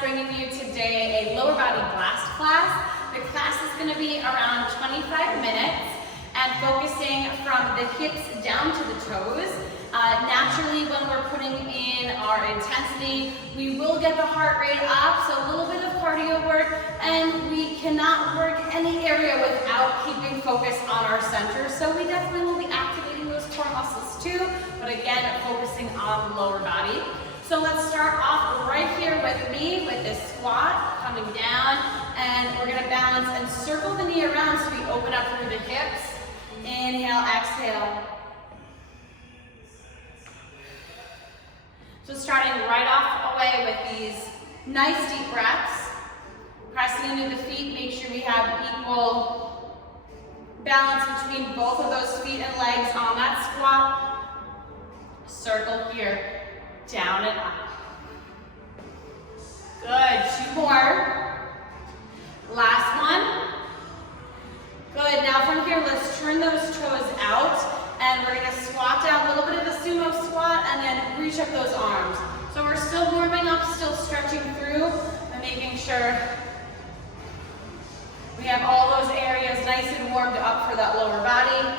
bringing you today a lower body blast class. The class is going to be around 25 minutes and focusing from the hips down to the toes. Naturally, when we're putting in our intensity, we will get the heart rate up, so a little bit of cardio work, and we cannot work any area without keeping focus on our center. So we definitely will be activating those core muscles too, but again, focusing on the lower body. So let's start off right here with me with this squat, coming down, and we're gonna balance and circle the knee around so we open up through the hips. Inhale, exhale. So starting right off away with these nice deep breaths, pressing into the feet, make sure we have equal balance between both of those feet and legs on that squat. Circle here, down and up. Good, 2 more. Last one. Good, now from here, let's turn those toes out. And we're gonna squat down, a little bit of a sumo squat, and then reach up those arms. So we're still warming up, still stretching through, and making sure we have all those areas nice and warmed up for that lower body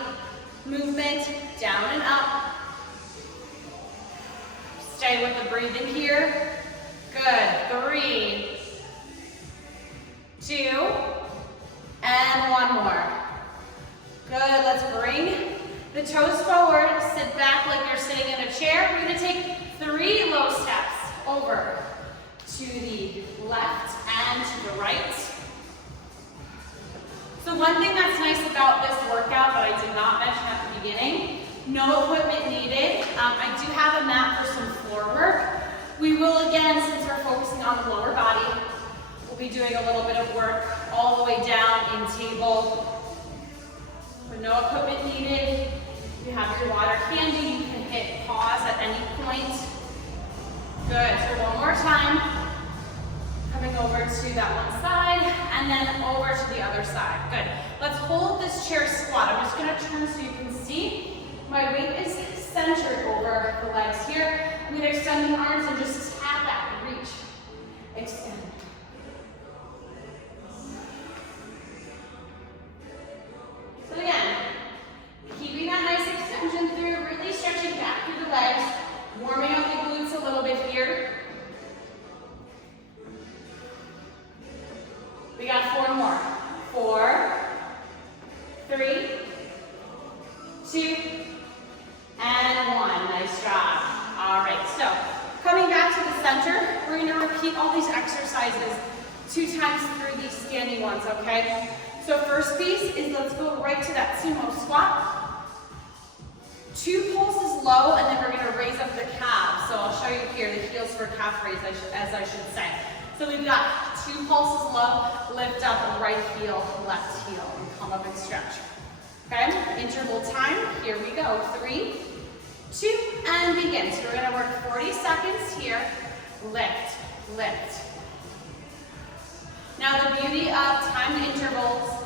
movement, down and up. Stay with the breathing here. Good, 3, 2, and 1 more. Good, let's bring the toes forward, sit back like you're sitting in a chair. We're gonna take 3 low steps over to the left and to the right. So one thing that's nice about this workout that I did not mention at the beginning, no equipment needed. I do have a mat for some floor work. We will again, since we're focusing on the lower body, we'll be doing a little bit of work all the way down in table. With no equipment needed. You have your water handy, you can hit pause at any point. Good, so one more time. Coming over to that one side, and then over to the other side. Good, let's hold this chair squat. I'm just gonna turn so you can see. My weight is centered over the legs here. I'm gonna extend the arms and just tap back and reach. Extend. So again, keeping that nice extension through, really stretching back through the legs, warming up the glutes a little bit here. We got 4 more. 4, 3, 2, and 1. Nice job. All right, so coming back to the center, we're going to repeat all these exercises 2 times through these standing ones, okay? So first piece is let's go right to that sumo squat. 2 pulses low, and then we're going to raise up the calves. So I'll show you here the heels for calf raise, as I should say. So we've got 2 pulses low, lift up right heel, left heel, and come up and stretch. Okay, interval time, here we go. 3, 2, and begin. So we're going to work 40 seconds here. Lift, lift. Now the beauty of timed intervals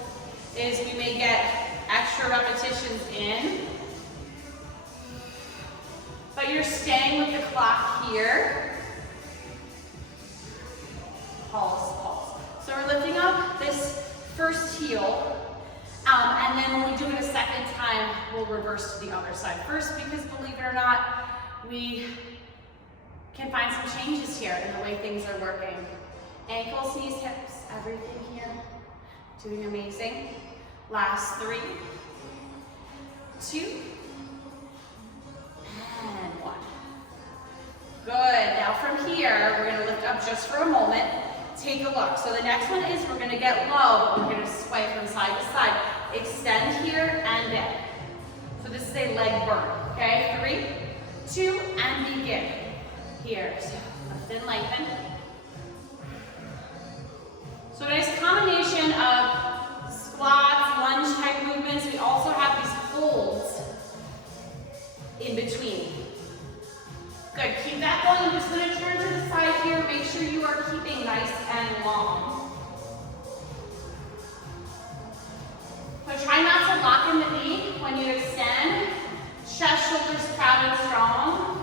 is we may get extra repetitions in, but you're staying with the clock here. Pulse, pulse. So we're lifting up this first heel, and then when we do it a second time, we'll reverse to the other side first, because believe it or not, we can find some changes here in the way things are working. Ankles, knees, hips, everything here. Doing amazing. Last 3, 2, and 1. Good. Now from here, we're going to lift up just for a moment. Take a look. So the next one is we're going to get low, but we're going to sway from side to side. Extend here and in. So this is a leg burn. Okay? 3, 2, and begin. Here. So lift and lengthen. So a nice combination of squats, lunge type movements. We also have these holds in between. Good, keep that going. I'm just going to turn to the side here. Make sure you are keeping nice and long. So try not to lock in the knee when you extend. Chest, shoulders proud and strong.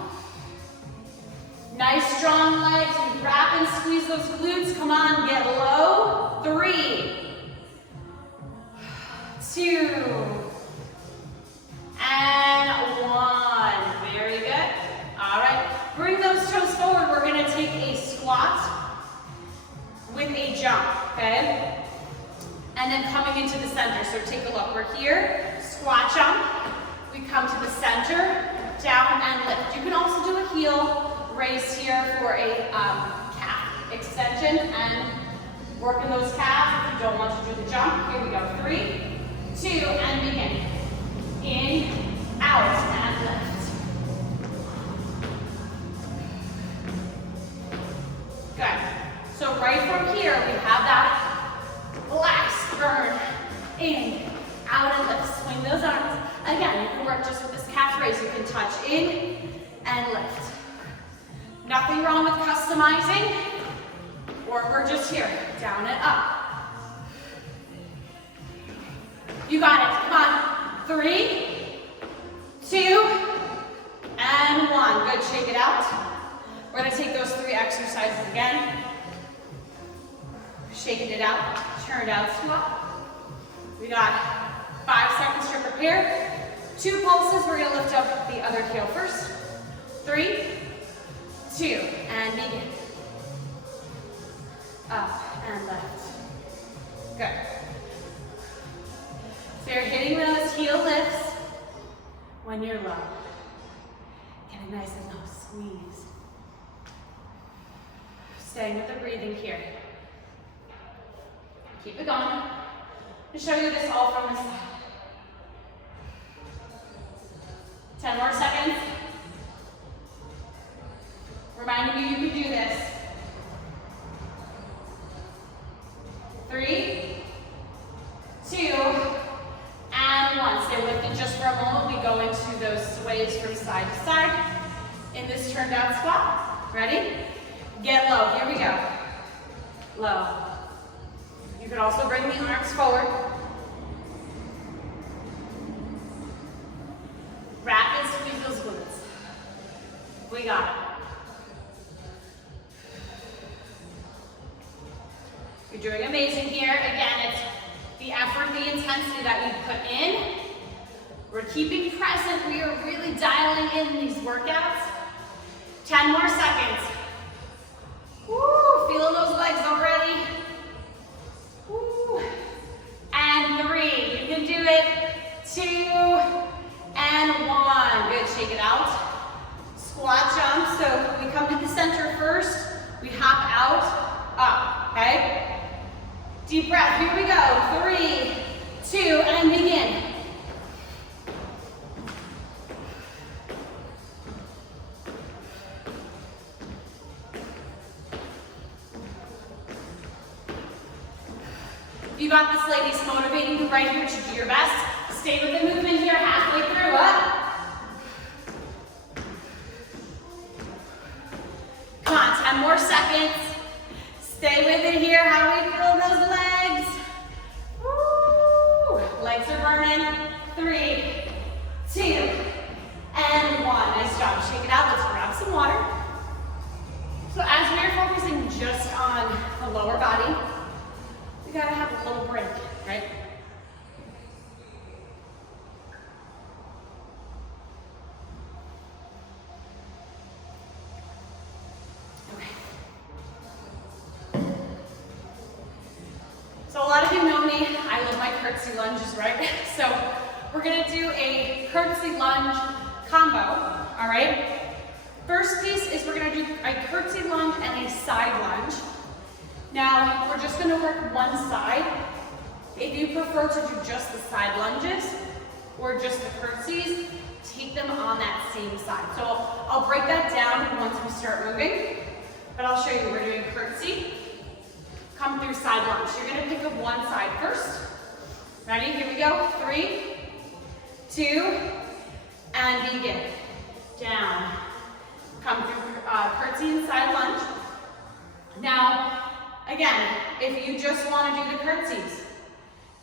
Nice strong legs. We wrap and squeeze those glutes. Come on, get low. 3, 2, and 1. Very good. All right. Bring those toes forward. We're going to take a squat with a jump, okay? And then coming into the center. So take a look. We're here, squat jump. We come to the center, down and lift. You can also do a heel raise here for a calf extension and working those calves if you don't want to do the jump. Here we go. 3, 2, and begin. In, out, and lift. Good. So right from here, we have that relax, burn, in, out, and lift. Swing those arms. Again, you can work just with this calf raise. You can touch in and lift. Nothing wrong with customizing, or we're just here, down and up. You got it, come on. 3, 2, and 1. Good, shake it out. We're gonna take those 3 exercises again. Shaking it out, turn out squat. We got 5 seconds to prepare. 2 pulses, we're gonna lift up the other heel first. 3, 2, and begin. Up and left. Good. So you're hitting those heel lifts when you're low. Getting nice and low, squeeze. Staying with the breathing here. Keep it going. I'll show you this all from the side. 10 more seconds. Reminding you, you can do this. 3, 2, and 1. Stay with it just for a moment. We go into those sways from side to side in this turned out squat. Ready? Get low. Here we go. Low. You can also bring the arms forward. Wrap and squeeze those glutes. We got it. You're doing amazing here. Again, it's the effort, the intensity that we put in. We're keeping present. We are really dialing in these workouts. 10 more seconds. Woo, feeling those legs already. Woo. And 3, you can do it. 2, and 1. Good, shake it out. Squat jump, so we come to the center first. We hop out, up, okay? Deep breath, here we go. 3, 2, and begin. You got this, ladies. Motivating you right here to do your best. Stay with the movement here, halfway through, up. Come on, 10 more seconds. Stay with it here, how we feel those legs. Woo! Legs are burning. 3, 2, and 1. Nice job. Shake it out. Let's grab some water. So as we are focusing just on the lower body, we gotta have a little break, right? Okay. So a lot of you know me, I love my curtsy lunges, right? So we're gonna do a curtsy lunge combo, all right? First piece is we're gonna do a curtsy lunge and a side lunge. Now, we're just gonna work one side. If you prefer to do just the side lunges or just the curtsies, take them on that same side. So I'll break that down once we start moving, but I'll show you. We're doing curtsy, come through side lunge. You're gonna pick up one side first. Ready? Here we go. 3, 2, and begin. Down. Come through curtsy and side lunge. Now, again, if you just want to do the curtsies,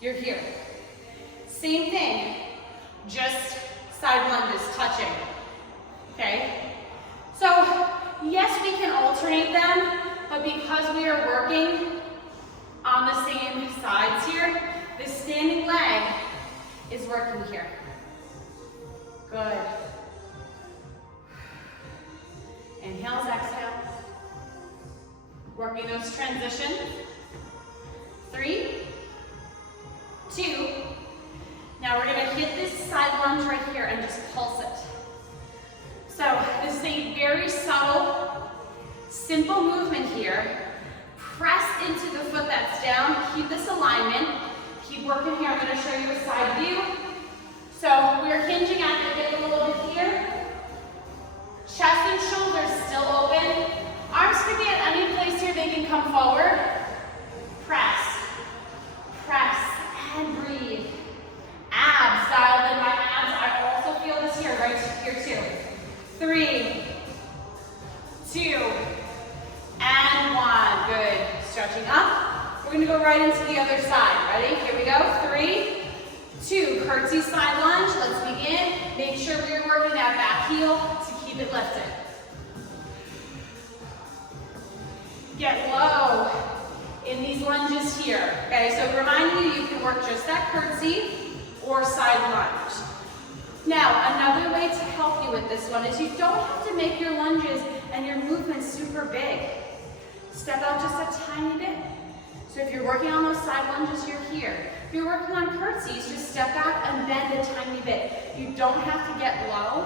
you're here. Same thing, just side lunges, touching, okay? So, yes, we alternate them, but because we are working on the same sides here, this standing leg is working here. Good. Inhales, exhales. Working those transitions. 3, 2. Now we're gonna hit this side lunge right here and just pulse it. So this is a very subtle, simple movement here. Press into the foot that's down. Keep this alignment. Keep working here. I'm gonna show you a side view. So we're hinging at the hip a little bit here. Chest and shoulders still open. Arms can be at any place here. They can come forward. Press, press, and breathe. Abs, dialed in my abs. I also feel this here, right here too. 3, 2, and 1. Good. Stretching up. We're gonna go right into the other side. Ready? Here we go. 3, 2. Curtsy side lunge. Let's begin. Make sure we're working that back heel to keep it lifted. Get low in these lunges here. Okay, so reminding you, you can work just that curtsy or side lunge. Now, another way to help you with this one is you don't have to make your lunges and your movements super big. Step out just a tiny bit. So if you're working on those side lunges, you're here. If you're working on curtsies, just step back and bend a tiny bit. You don't have to get low.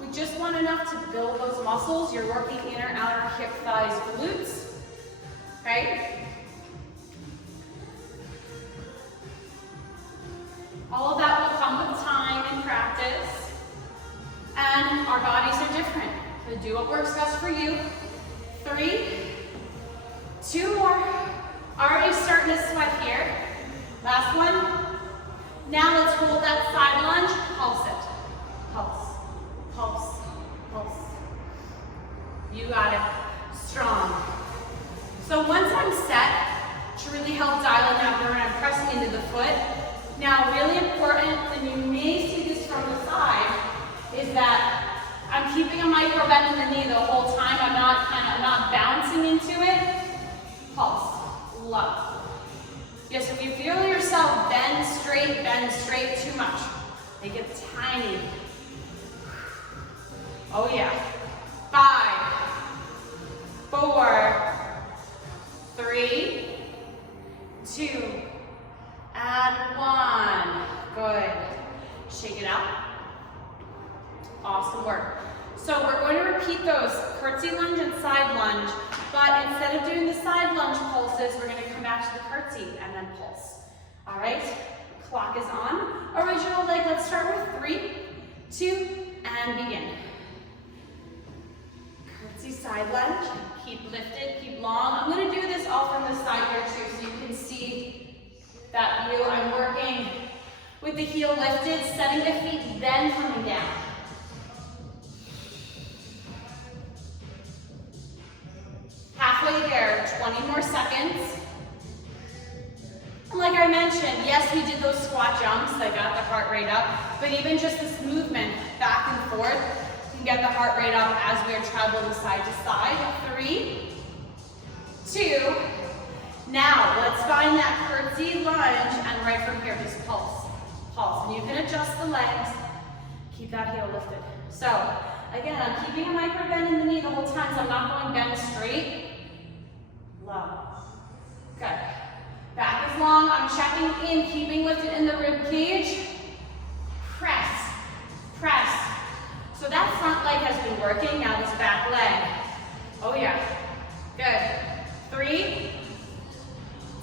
We just want enough to build those muscles. You're working inner, outer, hip, thighs, glutes. Right? All of that will come with time and practice. And our bodies are different. So do what works best for you. 3, 2 more. Already starting to sweat here. Last one. Now let's hold that side lunge. Pulse it. Pulse, pulse, pulse. You got it. Strong. So once I'm set, to really help dial in that burn, I'm pressing into the foot. Now, really important, and you may see this from the side, is that I'm keeping a micro bend in the knee the whole time. I'm not bouncing into it. Pulse, low. Yes, if you feel yourself bend straight too much. Make it tiny. Oh yeah. 5, 4, 3, 2, and 1. Good. Shake it out. Awesome work. So we're going to repeat those curtsy lunge and side lunge, but instead of doing the side lunge pulses, we're going to come back to the curtsy and then pulse. All right? Clock is on. Original leg, let's start with 3, 2, and begin. Curtsy side lunge. Keep lifted, keep long. I'm going to do this all from the side here too, so you can see that view. I'm working with the heel lifted, setting the feet, then coming down. Halfway there, 20 more seconds. And like I mentioned, yes, we did those squat jumps that got the heart rate up, but even just this movement back and forth can get the heart rate up as we are traveling side to side. 3, 2, now let's find that curtsy lunge, and right from here, just pulse, pulse. And you can adjust the legs, keep that heel lifted. So again, I'm keeping a micro bend in the knee the whole time, so I'm not going bend straight. Low. Good. Back is long. I'm checking in, keeping lifted in the rib cage. Press, press. So that front leg has been working. Now this back leg. Oh yeah. Good. 3,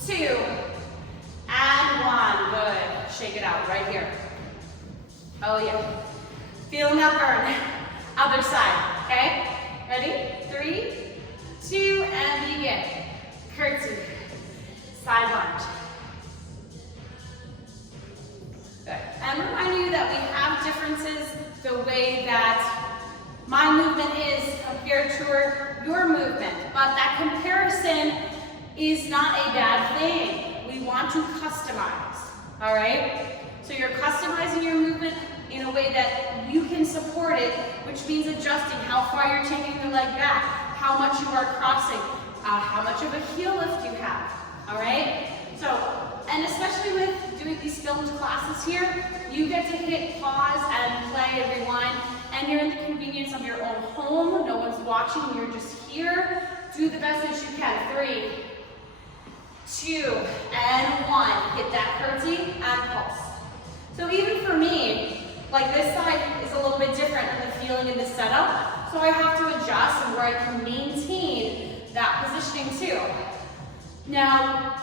2, and 1. Good. Shake it out right here. Oh yeah. Feeling that burn. Other side. Okay. Ready? 3, 2, and begin. Curtsy. Side lunge. Good. And remind you that we have differences the way that my movement is compared to your movement. But that comparison is not a bad thing. We want to customize. All right? So you're customizing your movement in a way that you can support it, which means adjusting how far you're taking the leg back, how much you are crossing, how much of a heel lift you have, all right? So, and especially with doing these filmed classes here, you get to hit pause and play, rewind, and you're in the convenience of your own home. No one's watching, you're just here. Do the best that you can. 3, 2, and 1. Hit that curtsy and pulse. So even for me, like this side is a little bit different than the feeling in the setup, so I have to adjust and where I can maintain that positioning too. Now,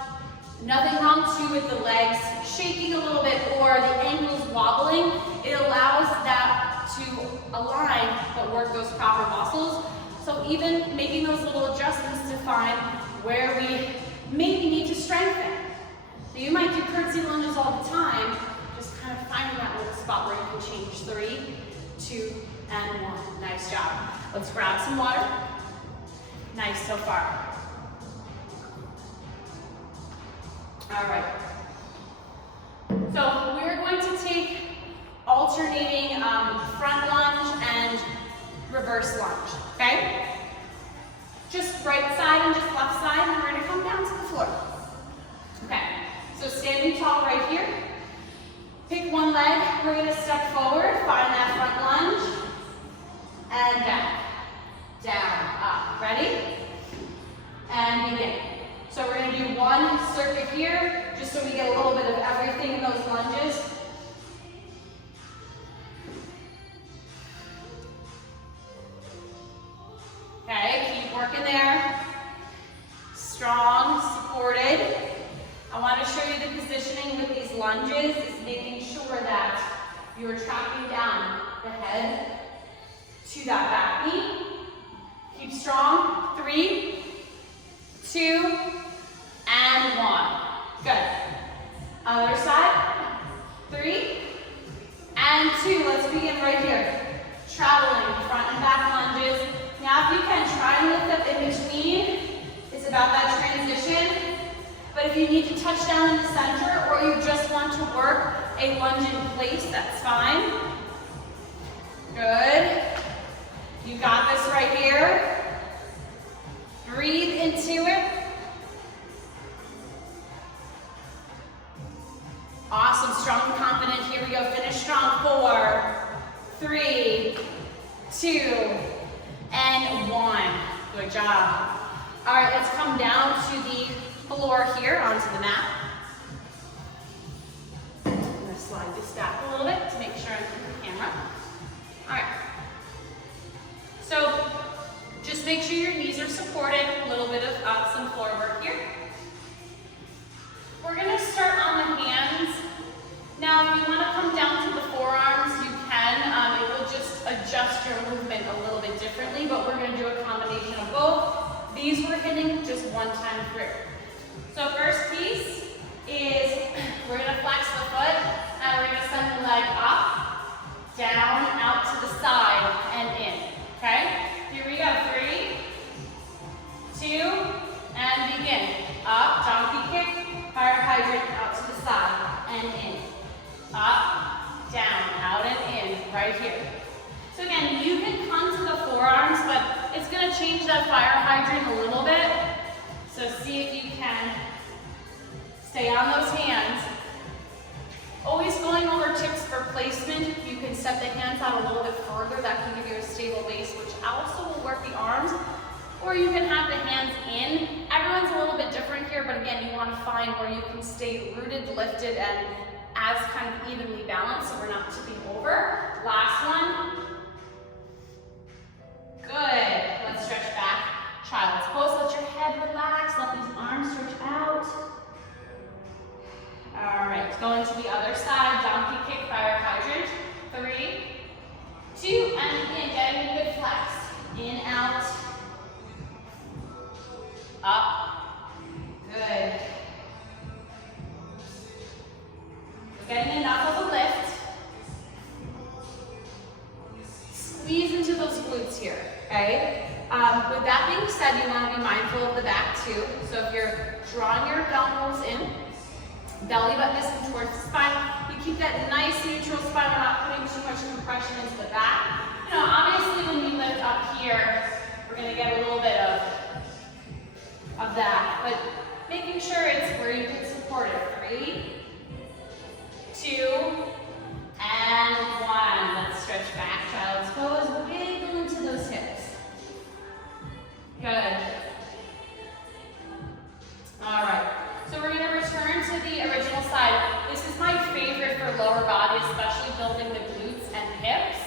nothing wrong too with the legs shaking a little bit or the ankles wobbling. It allows that to align but work those proper muscles. So even making those little adjustments to find where we maybe need to strengthen. So you might do curtsy lunges all the time, just kind of finding that little spot where you can change. 3, 2, and 1. Nice job. Let's grab some water. Nice so far. All right. So we're going to take alternating front lunge and reverse lunge, okay? Just right side and just left side, and we're gonna come down to the floor. Okay, so standing tall right here. Pick one leg, we're gonna step forward, find that front lunge, and back, down, up. Ready? And begin. So we're gonna do one circuit here, just so we get a little bit of everything in those lunges. Okay, keep working there. Strong, supported. I want to show you the positioning with these lunges is making sure that you're tracking down the head to that back knee. Keep strong. 3, 2, and 1. Good. Other side. 3, and 2. Let's begin right here. Traveling front and back lunges. Now if you can, try and lift up in between. It's about that transition. But if you need to touch down in the center or you just want to work a lunge in place, that's fine. Good. You got this right here. Breathe into it. Awesome, strong and confident. Here we go, finish strong. 4, 3, 2, and 1. Good job. All right, let's come down to the floor here onto the mat. I'm gonna slide this back a little bit to make sure I'm in the camera. All right. So just make sure your knees are supported. A little bit of some floor work here. We're gonna start on the hands. Now, if you wanna come down to the forearms, you can. It will just adjust your movement a little bit differently, but we're gonna do a combination of both. These we're hitting just one time through. So first piece is we're gonna flex the foot and we're gonna send the leg up, down, out to the side, and in. Okay? Here we go. 3, 2, and begin. Up, donkey kick, fire hydrant, out to the side, and in. Up, down, out and in, right here. So again, you can come to the forearms, but it's gonna change that fire hydrant a little bit. So see if you can stay on those hands. Always going over tips for placement. You can set the hands out a little bit further. That can give you a stable base, which also will work the arms. Or you can have the hands in. Everyone's a little bit different here, but again, you want to find where you can stay rooted, lifted, and as kind of evenly balanced so we're not tipping over. Last one. Good. Let's stretch back. Child's pose. Let your head relax. Let these arms stretch out. All right. Going to the other side. Donkey kick, fire hydrant. 3, 2, and begin. Getting a good flex. In, out. Up. Good. Getting enough of a lift. Squeeze into those glutes here, okay? With that being said, you want to be mindful of the back too. So if you're drawing your elbows in, belly button is towards the spine, you keep that nice neutral spine. We're not putting too much compression into the back. You know, obviously when we lift up here, we're gonna get a little bit of that, but making sure it's where you can support it. 3, 2, and 1. Let's stretch back, child's pose. Wiggle into those hips. Good. All right. So we're going to return to the original side. This is my favorite for lower body, especially building the glutes and hips.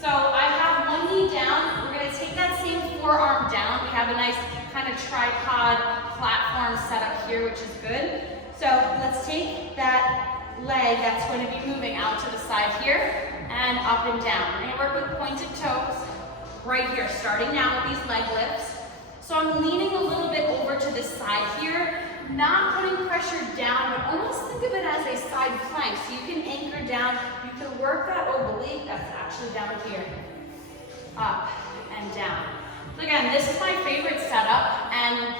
So I have one knee down. We're going to take that same forearm down. We have a nice kind of tripod platform set up here, which is good. So let's take that leg that's going to be moving out to the side here and up and down. We're going to work with pointed toes right here, starting now with these leg lifts. So I'm leaning a little bit over to this side here, not putting pressure down, but almost think of it as a side plank. So you can anchor down, you can work that oblique that's actually down here, up and down. So again, this is my favorite setup, and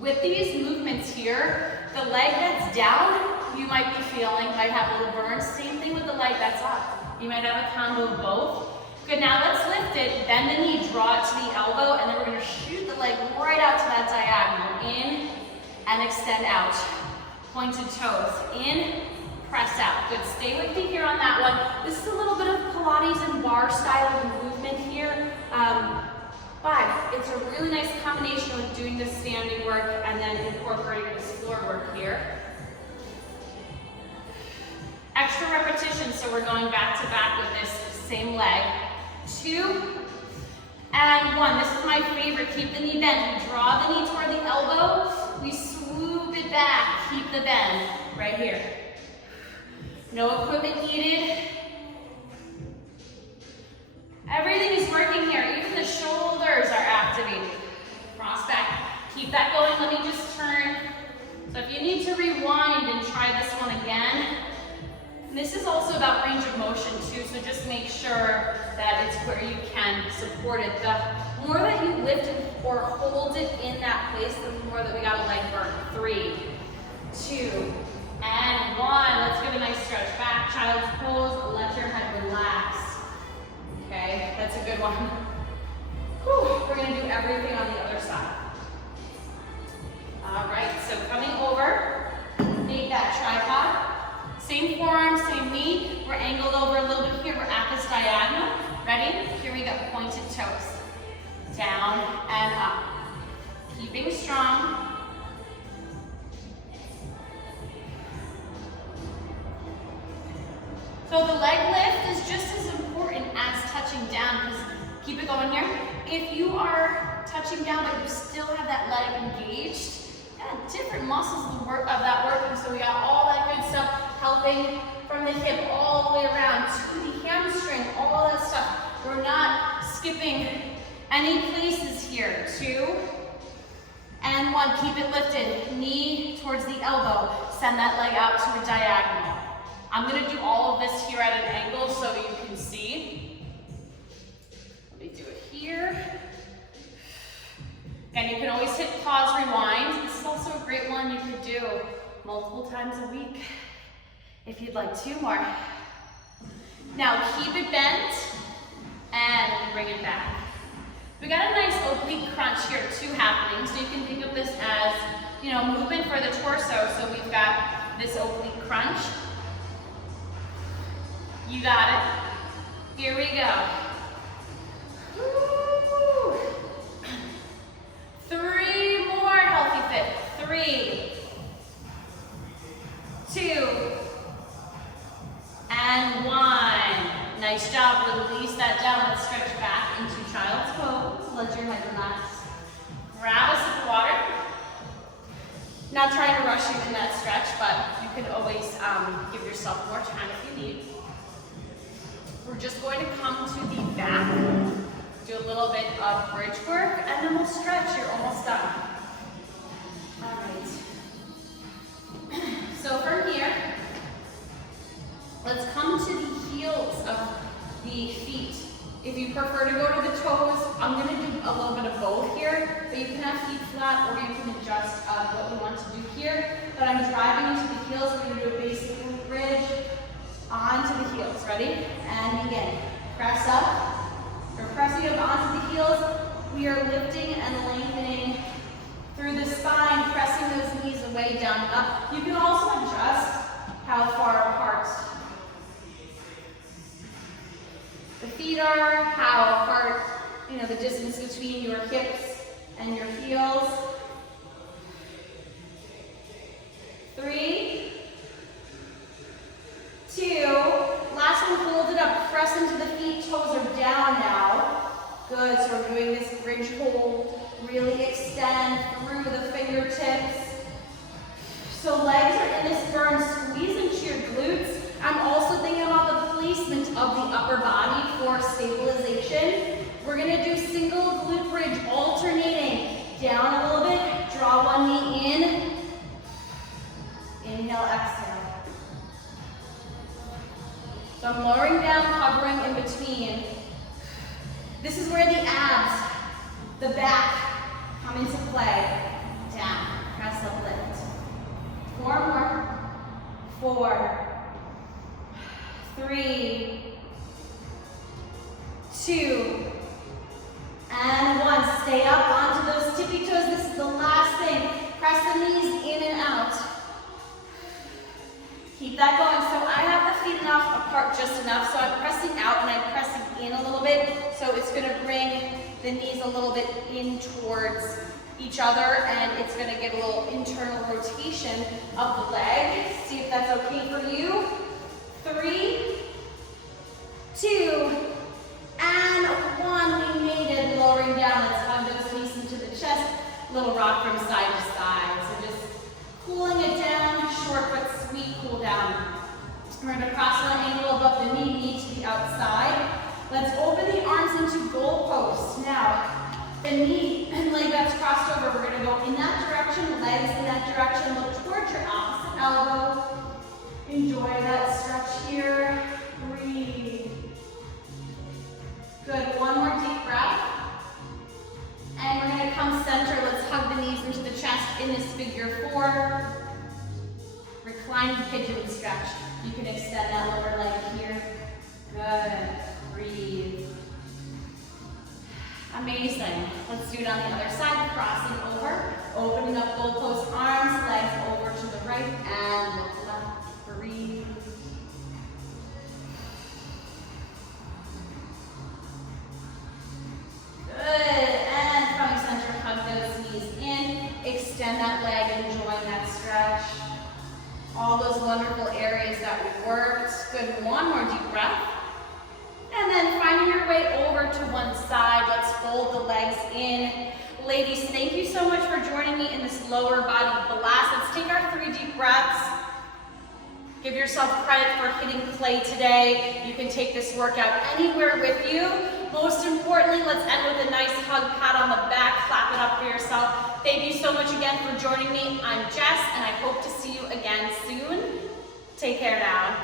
with these movements here, the leg that's down, you might be feeling, might have a little burn. Same thing with the leg that's up. You might have a combo of both. Good, now let's lift it, bend the knee, draw it to the elbow, and then we're gonna shoot the leg right out to that diagonal. In and extend out. Pointed toes, in, press out. Good, stay with me here on that one. This is a little bit of Pilates and bar style of movement here, but it's a really nice combination with doing the standing work and then incorporating this floor work here. Extra repetition, so we're going back to back with this same leg. 2 and 1. This is my favorite. Keep the knee bent. We draw the knee toward the elbow. We swoop it back. Keep the bend right here. No equipment needed. Everything is working here. Even the shoulders are activated. Cross back. Keep that going. Let me just turn. So if you need to rewind and try this one again, this is also about range of motion too, so just make sure that it's where you can support it. The more that you lift or hold it in that place, the more that we got a leg burn. 3, 2, and 1. Let's give a nice stretch back. Child's pose, let your head relax. Okay, that's a good one. Whew. We're gonna do everything on the other side. All right, so coming over, take that tripod. Same forearm, same knee. We're angled over a little bit here. We're at this diagonal. Ready? Here we go. Pointed toes. Down and up. Keeping strong. So the leg lift is just as important as touching down, because keep it going here. If you are touching down but you still have that leg engaged, different muscles of that working, so we got all that good stuff helping from the hip all the way around to the hamstring, all that stuff. We're not skipping any places here. 2 and 1, keep it lifted. Knee towards the elbow, send that leg out to a diagonal. I'm gonna do all of this here at an angle so you can see. Let me do it here. And you can always hit pause, rewind. This is also a great one you could do multiple times a week if you'd like 2 more. Now keep it bent and bring it back. We got a nice oblique crunch here too happening, so you can think of this as, you know, movement for the torso. So we've got this oblique crunch. You got it. Here we go. Woo. 3 more, healthy fit. 3, 2, and 1. Nice job. Release that down. Let's stretch back into child's pose. Let your head relax. Grab a sip of water. Not trying to rush you in that stretch, but you can always give yourself more time if you need. We're just going to come to the back, do a little bit of bridge work, and then we'll stretch. You're almost done. All right. So from here, let's come to the heels of the feet. If you prefer to go to the toes, I'm going to do a little bit of both here, but you can have feet flat or you can adjust what you want to do here. But I'm driving into the heels. We're going to do a basic bridge onto the heels. Ready? And begin. Press up. You're pressing up onto the heels. we are lifting and lengthening through the spine, pressing those knees away, down, up. You can also adjust how far apart the feet are, how apart, the distance between your hips and your heels. 3, 2, last one, hold it up, press into the feet, toes are down now. Good, so we're doing this bridge hold, really extend through the fingertips. So legs are in this burn, squeeze into your glutes. I'm also thinking about the placement of the upper body for stabilization. We're gonna do single glute bridge, alternating, down a little bit, draw one knee in, inhale, exhale. So I'm lowering down, hovering in between. This is where the abs, the back, come into play. Down, press up, lift. 4 more. 4, 3, 2, and 1. Stay up onto those tippy toes. This is the last thing. Press the knees in and out. Keep that going. So I have the feet apart just enough, so I'm pressing out and I'm pressing in a little bit. So it's going to bring the knees a little bit in towards each other, and it's going to get a little internal rotation of the leg. See if that's okay for you. 3, 2, and 1. We made it. Lowering down. Let's hug those knees into the chest. Little rock from side to side. So just cooling it down. Short but sweet cool down. We're going to cross our ankle above the knee to the outside. Let's open the arms into goal posts. Now, the knee and leg that's crossed over, we're going to go in that direction, legs in that direction. Look towards your opposite elbow. Enjoy that stretch here. Breathe. Good. One more deep breath. And we're going to come center. Let's hug the knees into the chest in this figure 4. Reclining pigeon stretch. You can extend that lower leg here. Good. Breathe. Amazing. Let's do it on the other side. Crossing over. Opening up goal post arms. Legs over to the right and look left. Breathe. Good. And coming center. Hug those knees in. Extend that leg. Enjoying that stretch. All those wonderful areas that we worked. Good. One more deep breath. And then finding your way over to one side. Let's fold the legs in. Ladies, thank you so much for joining me in this lower body blast. Let's take our 3 deep breaths. Give yourself credit for hitting play today. You can take this workout anywhere with you. Most importantly, let's end with a nice hug, pat on the back, clap it up for yourself. Thank you so much again for joining me. I'm Jess, and I hope to see you again soon. Take care now.